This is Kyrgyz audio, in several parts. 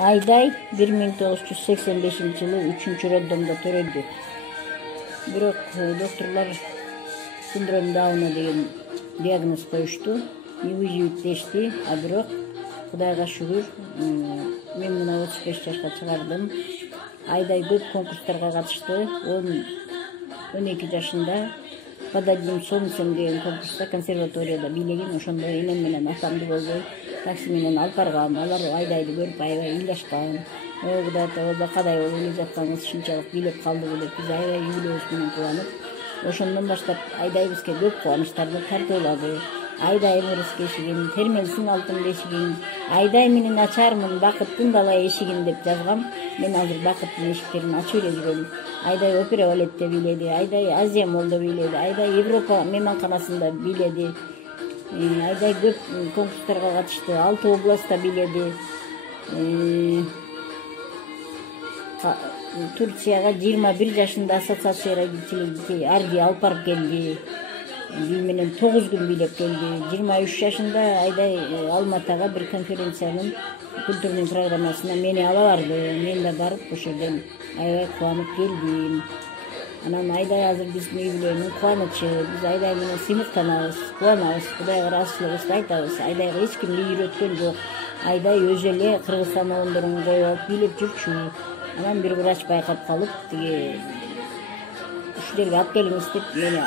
Айдай 1985-жылы 3-роддомдо төрөлдү. Бирок докторлор синдром Дауна деген диагноз коюшту. Выживиттешти, а бирок Кудайга шүгүр, мен мына 35 жашка чыгардым. Айдай көп конкурстарга катышты. 12 жашында под одним солнцем деген конкурста консерваторияда бийлеген. Ошондо энем менен атамды болбой такси менен алып баргам. Алар Айдайды көрүп аябай ыйлашкан. Кудай таала кадай болуп эле жатканыңыз ушунчалык бийлеп калдыгы деп биз аябай үй-бүлөбүз менен кубанып, ошондон баштап Айдай бизге көп кубанычтарды тартуулады. Айдай ырыс эшигин, термелсин алтын бешигин, Айдай менен ачармын бакыттын дала эшигин деп жазгам. Мен азыр бакыттын эшиктерин ачып эле жүрөм. Айдай опера балетте бийледи, Айдай Азия молдо бийледи, Айдай Европа мейманканасында бийледи. Айдай көп конкурстарга катышты, 6 областта бийледи. Турцияга 21 жашында ассоциация родителей арди алып барып келди. Бил менен 9 күн бийлеп келди. 23 жашында Айдай Алматага бир конференциянын культурный программасына мени ала барды. Мен да барып ошол жерден аябай кубанып келдим. Анан Айдай азыр биздин үй-бүлөнүн кубанычы. Биз Айдай менен сыймыктанабыз, кубанабыз, Кудайга ыраазычылыгыбызды айтабыз. Айдайга эч ким үйрөткөн жок. Айдай өзү эле Кыргызстан орундорун коюп алып бийлеп жүрчү. Анан бир врач байкап калып, тиги ушул жерге алып келиңиз деп мени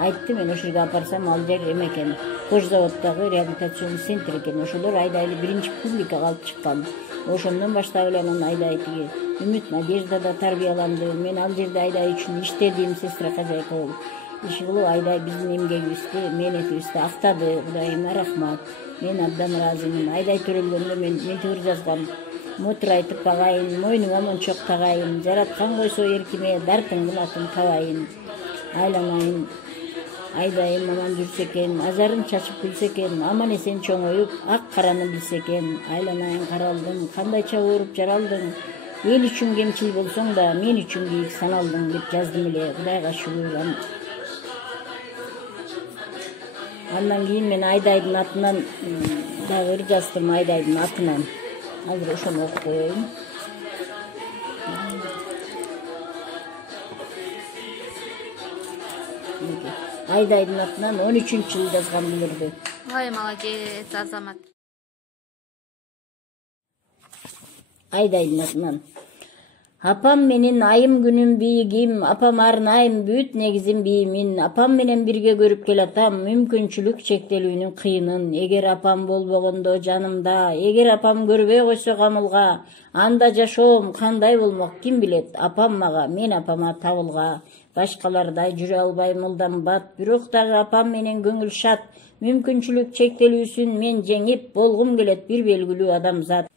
айтты. Мен ошол жерге алып барсам, ал жер эме экен, Кожзаводдогу реабилитационный центр экен. Ошолор Айдайды биринчи публикага алып чыккан. Ошондон баштап эле анан Айдай тиги Үмүт Надеждада тарбияланды. Мен ал жерде Айдай үчүн иштедим, сестра хозяйка болуп. Иши Айдай биздин эмгегибизди, мээнетибизди актады. Кудайыма рахмат. Мен абдан ыраазымын. Айдай төрөлгөндө мен мынтип жазгам. Мотор айтып багайын, мойнума мончок тагайын, жараткан койсо эркиме, дартын кылатын табайын. Айланайын, Айдайым аман жүрсө экен, ажарын чачып күлсө экен, аман эсен чоңоюп, ак караны билсе экен. Айланайын каралдың, кандайча ооруп жаралдың, эл үчүн кемчил болсоң да, мен үчүн бийик саналдың деп жаздым эле. Кудайга шүгүр. Андан кийин мен Айдайдын атынан дагы ыр жаздым, Айдайдын атынан. Азыр ошону окуп коеюн. Айдайдын атынан 13-жылы жазган билирди. Ой, молодец, Азамат. Айдайдын атынан. Апам менен айым күнүм бийигим, апам арнайым бүт негизин бийимин, апам менен бирге көрүп келатам мүмкүнчүлүк чектелүүнүн кыйынын. Эгер апам болбогондо жанымда, эгер апам көрбөй койсо камылга, анда жашоом кандай болмок ким билет. Апам мага, мен апама табылга. Башкалардай жүрө албайм мылдан бат, бирок дагы апам менен көңүл шат. Мүмкүнчүлүк чектелүүсүн мен жеңип, болгум келет бир белгилүү адамзат.